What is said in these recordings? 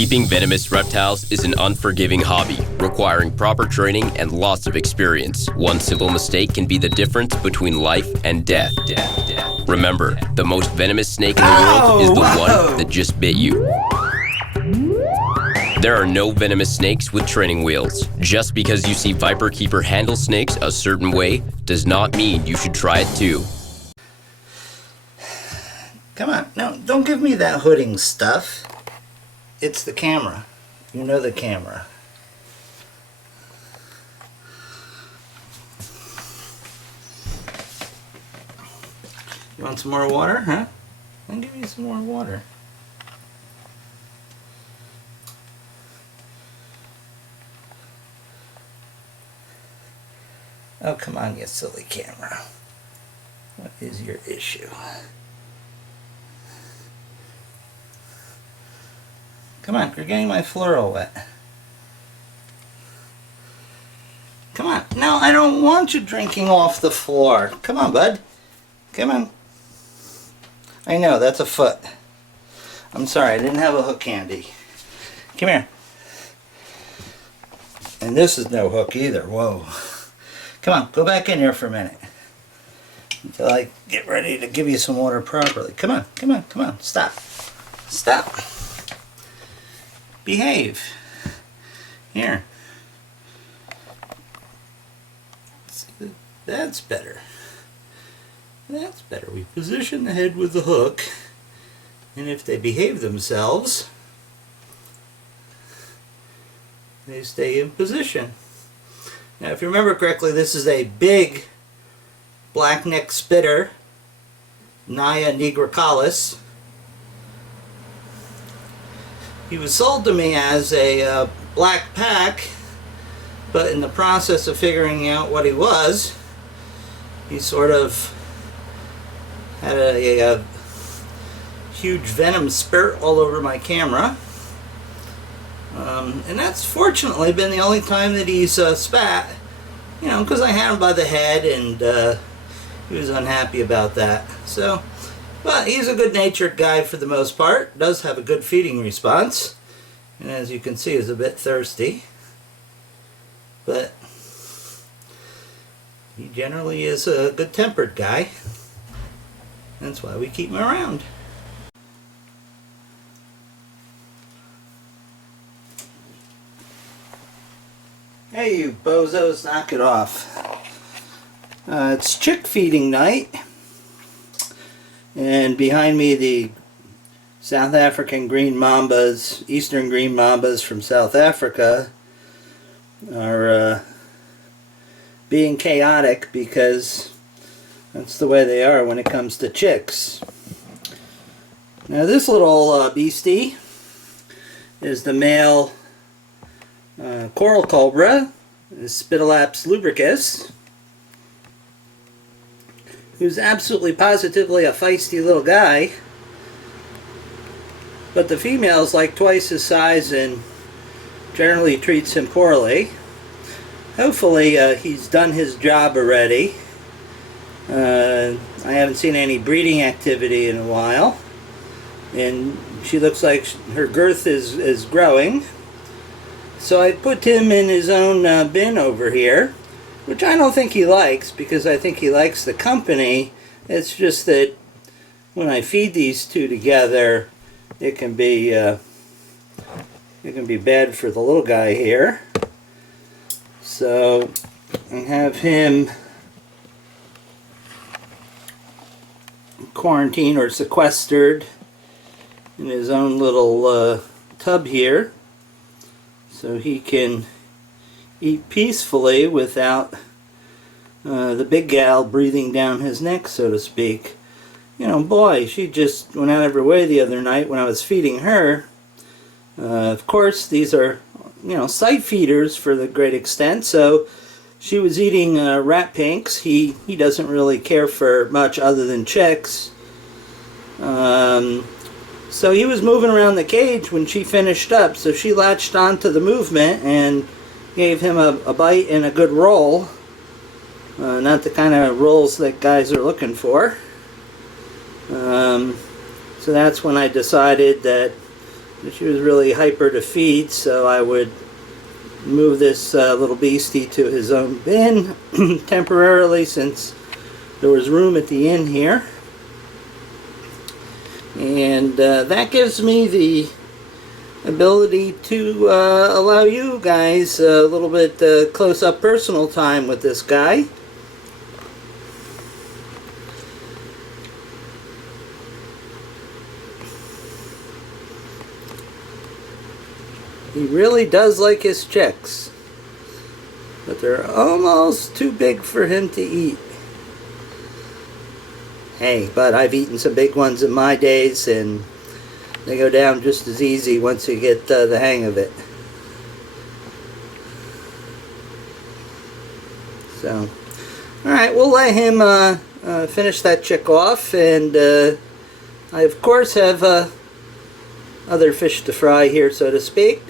Keeping venomous reptiles is an unforgiving hobby, requiring proper training and lots of experience. One simple mistake can be the difference between life and death. Remember, the most venomous snake in the world is the one that just bit you. There are no venomous snakes with training wheels. Just because you see Viperkeeper handle snakes a certain way does not mean you should try it too. Come on, no, don't give me that hooding stuff. It's the camera. You know the camera. You want some more water, huh? I'll give you some more water. Oh, come on, you silly camera. What is your issue? Come on, you're getting my floor wet. Come on. No, I don't want you drinking off the floor. Come on, bud. Come on. I know, that's a foot. I'm sorry, I didn't have a hook handy. Come here. And this is no hook either. Whoa. Come on, go back in here for a minute. Until I get ready to give you some water properly. Come on, come on, come on. Stop. Stop. Behave. Here. That's better. That's better. We position the head with the hook, and if they behave themselves, they stay in position. Now, if you remember correctly, this is a big black-necked spitter, Naya nigricalis. He was sold to me as a black pack, but in the process of figuring out what he was, he sort of had a huge venom spurt all over my camera. And that's fortunately been the only time that he's spat, you know, because I had him by the head, and he was unhappy about that. So, but he's a good-natured guy for the most part, does have a good feeding response, and as you can see is a bit thirsty, but he generally is a good-tempered guy. That's why we keep him around. Hey, you bozos, knock it off. It's chick feeding night, and behind me the South African green mambas, eastern green mambas from South Africa, are being chaotic because that's the way they are when it comes to chicks. Now this little beastie is the male coral cobra, Spitalaps lubricus, who's absolutely positively a feisty little guy, but the female's like twice his size and generally treats him poorly. Hopefully he's done his job already. I haven't seen any breeding activity in a while, and she looks like her girth is growing. So I put him in his own bin over here, which I don't think he likes, because I think he likes the company. It's just that when I feed these two together, it can be bad for the little guy here. So I have him quarantined or sequestered in his own little tub here, so he can eat peacefully without the big gal breathing down his neck, so to speak. You know, boy, she just went out of her way the other night when I was feeding her. Of course, these are, you know, sight feeders for the great extent, so she was eating rat pinks. He doesn't really care for much other than chicks. So he was moving around the cage when she finished up, so she latched onto the movement and gave him a bite and a good roll. Not the kind of rolls that guys are looking for. So that's when I decided that She was really hyper to feed, so I would move this little beastie to his own bin temporarily, since there was room at the inn here. And that gives me the ability to allow you guys a little bit close-up personal time with this guy. He really does like his chicks, but they're almost too big for him to eat. Hey, but I've eaten some big ones in my days, and they go down just as easy once you get the hang of it. So, alright, we'll let him finish that chick off, and I of course have other fish to fry here, so to speak.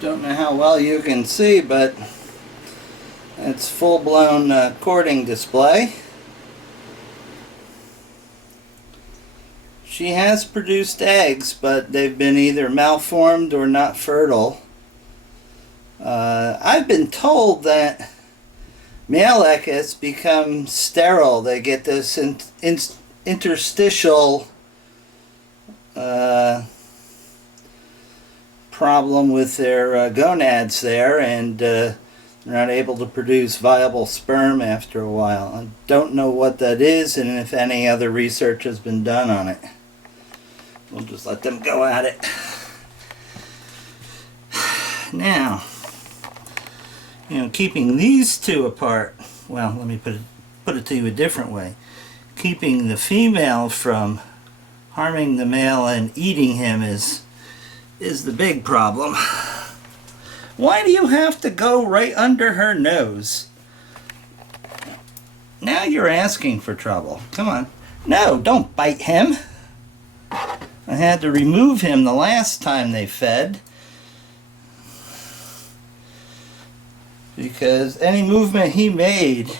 Don't know how well you can see, but it's full-blown courting display. She has produced eggs, but they've been either malformed or not fertile. I've been told that male echids become sterile. They get this interstitial problem with their gonads there, and they're not able to produce viable sperm after a while. I don't know what that is, and if any other research has been done on it. We'll just let them go at it. Now, keeping these two apart, well, let me put it to you a different way. Keeping the female from harming the male and eating him is the big problem. Why do you have to go right under her nose? Now you're asking for trouble. Come on. No, don't bite him. I had to remove him the last time they fed, because any movement he made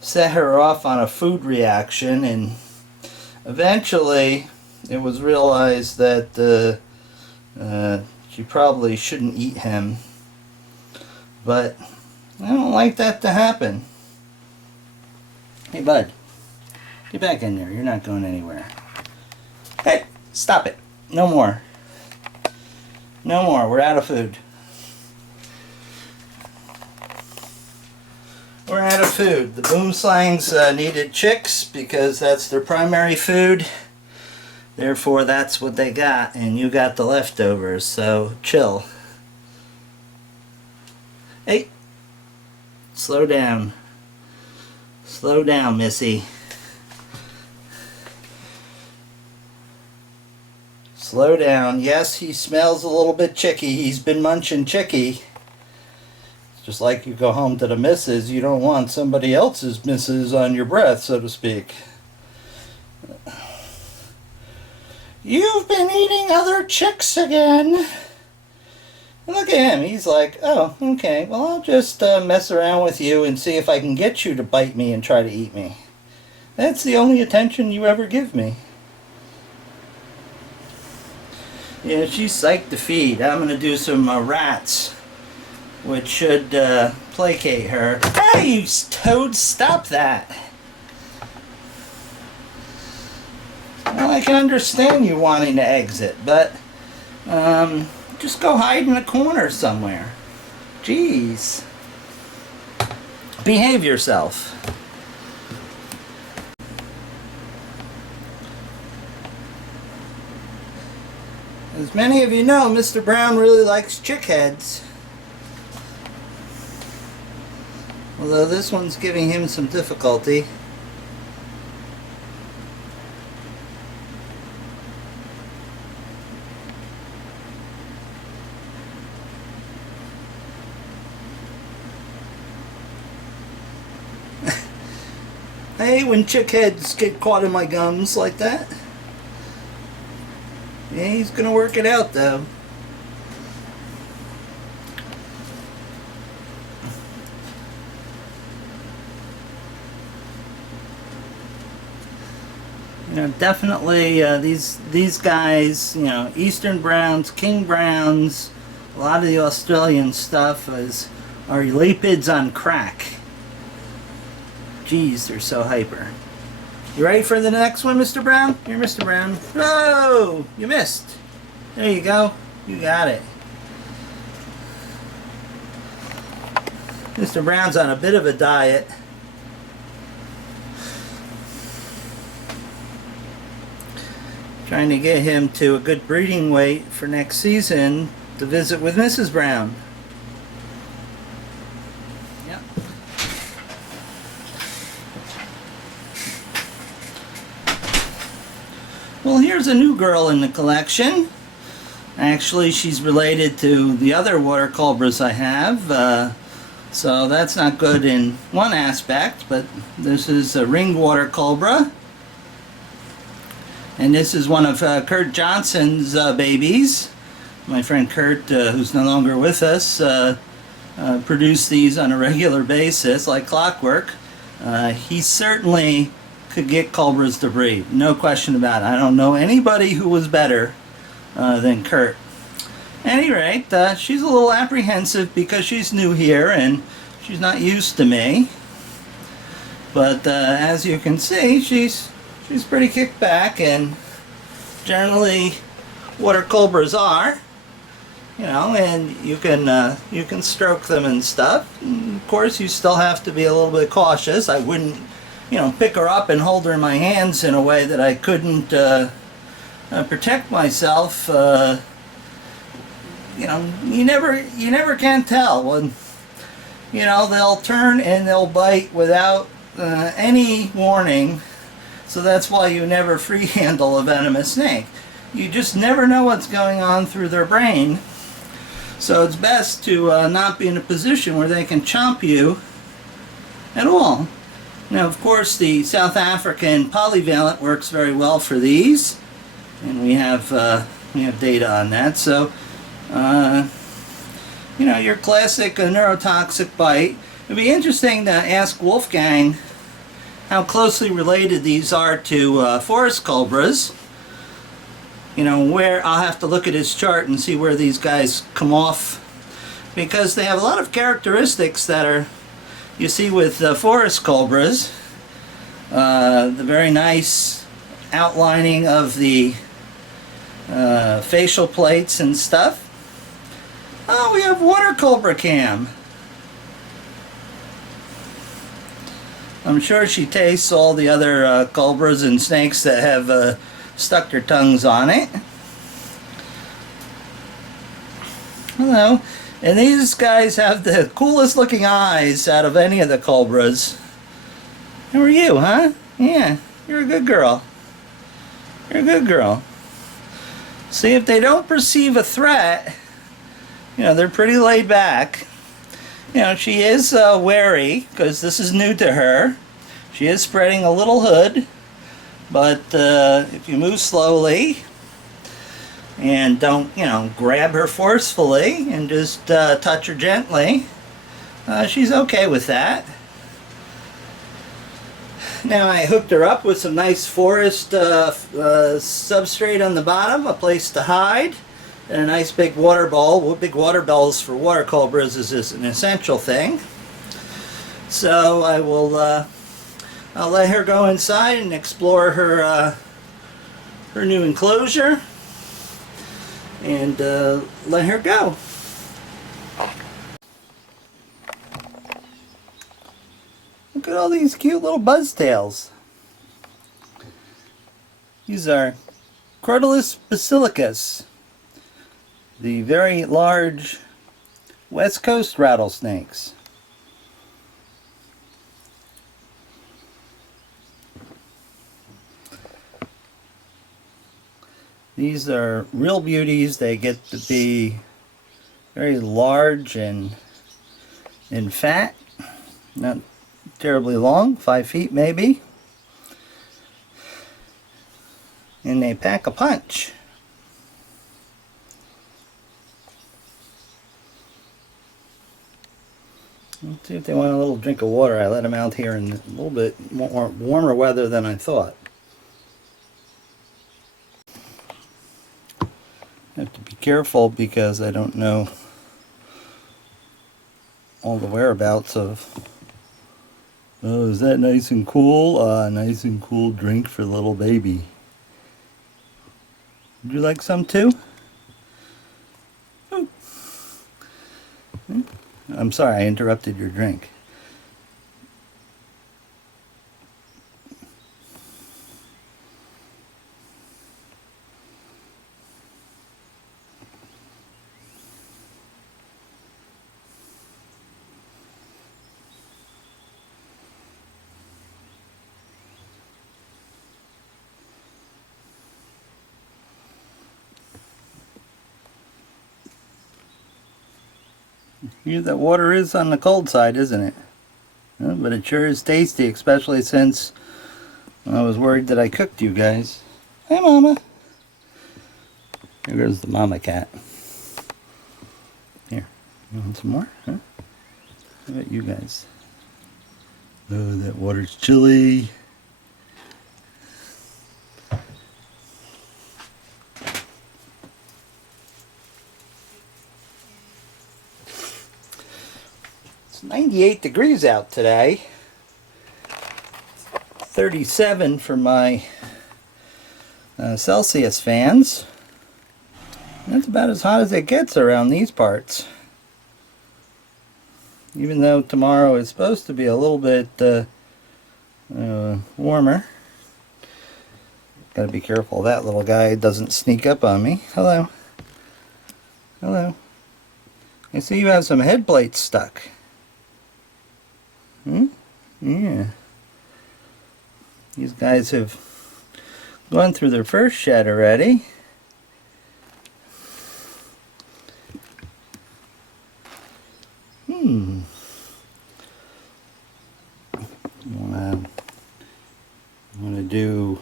set her off on a food reaction, and eventually it was realized that she probably shouldn't eat him. But I don't like that to happen. Hey bud, get back in there. You're not going anywhere. Hey, stop it. No more. No more. We're out of food. We're out of food. The boomslangs needed chicks because that's their primary food. Therefore, that's what they got, and you got the leftovers, so chill. Hey, slow down. Slow down, Missy. Slow down. Yes, he smells a little bit chicky. He's been munching chicky. It's just like you go home to the missus, you don't want somebody else's missus on your breath, so to speak. You've been eating other chicks again. And look at him. He's like, oh, okay, well, I'll just mess around with you and see if I can get you to bite me and try to eat me. That's the only attention you ever give me. Yeah, she's psyched to feed. I'm going to do some rats, which should placate her. Hey, you toad, stop that. Well, I can understand you wanting to exit, but just go hide in a corner somewhere. Jeez. Behave yourself. As many of you know, Mr. Brown really likes chick heads. Although this one's giving him some difficulty. I hate when chick heads get caught in my gums like that. Yeah, he's gonna work it out though. You know, definitely these guys, you know, Eastern Browns, King Browns, a lot of the Australian stuff are lapids on crack. Jeez, they're so hyper. You ready for the next one, Mr. Brown? Here, Mr. Brown. Oh, you missed. There you go. You got it. Mr. Brown's on a bit of a diet. Trying to get him to a good breeding weight for next season to visit with Mrs. Brown. Yep. Well, here's a new girl in the collection. Actually, she's related to the other water cobras I have. So that's not good in one aspect, but this is a ringed water cobra. And this is one of Kurt Johnson's babies. My friend Kurt, who's no longer with us, produced these on a regular basis, like clockwork. He certainly could get cobras to breed, no question about it. I don't know anybody who was better than Kurt. At any rate, she's a little apprehensive because she's new here and she's not used to me. But as you can see, she's pretty kicked back, and generally water cobras are, you know, and you can stroke them and stuff. And of course, you still have to be a little bit cautious. I wouldn't, you know, pick her up and hold her in my hands in a way that I couldn't protect myself. You know, you never can tell when, you know, they'll turn and they'll bite without any warning. So that's why you never free handle a venomous snake. You just never know what's going on through their brain. So it's best to not be in a position where they can chomp you at all. Now, of course, the South African polyvalent works very well for these, and we have data on that. So, you know, your classic neurotoxic bite. It'd be interesting to ask Wolfgang how closely related these are to forest cobras. You know, where I'll have to look at his chart and see where these guys come off, because they have a lot of characteristics that are, you see with forest cobras, the very nice outlining of the facial plates and stuff. Oh, we have water cobra cam. I'm sure she tastes all the other cobras and snakes that have stuck their tongues on it. Hello. And these guys have the coolest looking eyes out of any of the cobras. How are you, huh? Yeah, you're a good girl. You're a good girl. See, if they don't perceive a threat, you know, they're pretty laid back. You know, she is wary because this is new to her. She is spreading a little hood, but if you move slowly and don't, you know, grab her forcefully and just touch her gently, she's okay with that. Now, I hooked her up with some nice forest substrate on the bottom, a place to hide, and a nice big water bowl. Big water bowls for water cobras is an essential thing. So I will, I'll let her go inside and explore her her new enclosure, and let her go. Look at all these cute little buzztails. These are Crotalus basilicus, the very large West Coast rattlesnakes. These are real beauties. They get to be very large and fat, not terribly long, 5 feet maybe, and they pack a punch. Let's see if they want a little drink of water. I let them out here in a little bit more warmer weather than I thought. I have to be careful because I don't know all the whereabouts of. Oh, is that nice and cool? Nice and cool drink for little baby. Would you like some too? Oh. I'm sorry, I interrupted your drink. Yeah, that water is on the cold side, isn't it? Yeah, but it sure is tasty, especially since I was worried that I cooked you guys. Hi, Mama. Here goes the mama cat. Here, you want some more? Huh? How about you guys? Oh, that water's chilly. It's 98 degrees out today. 37 for my Celsius fans. That's about as hot as it gets around these parts. Even though tomorrow is supposed to be a little bit warmer. Gotta be careful that little guy doesn't sneak up on me. Hello. Hello. I see you have some head plates stuck. Hmm? Yeah. These guys have gone through their first shed already. I'm gonna do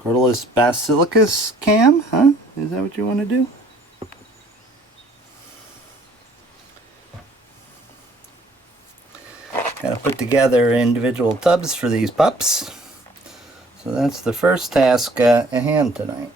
Crotalus basilicus cam, huh? Is that what you want to do? Gotta put together individual tubs for these pups. So that's the first task at hand tonight.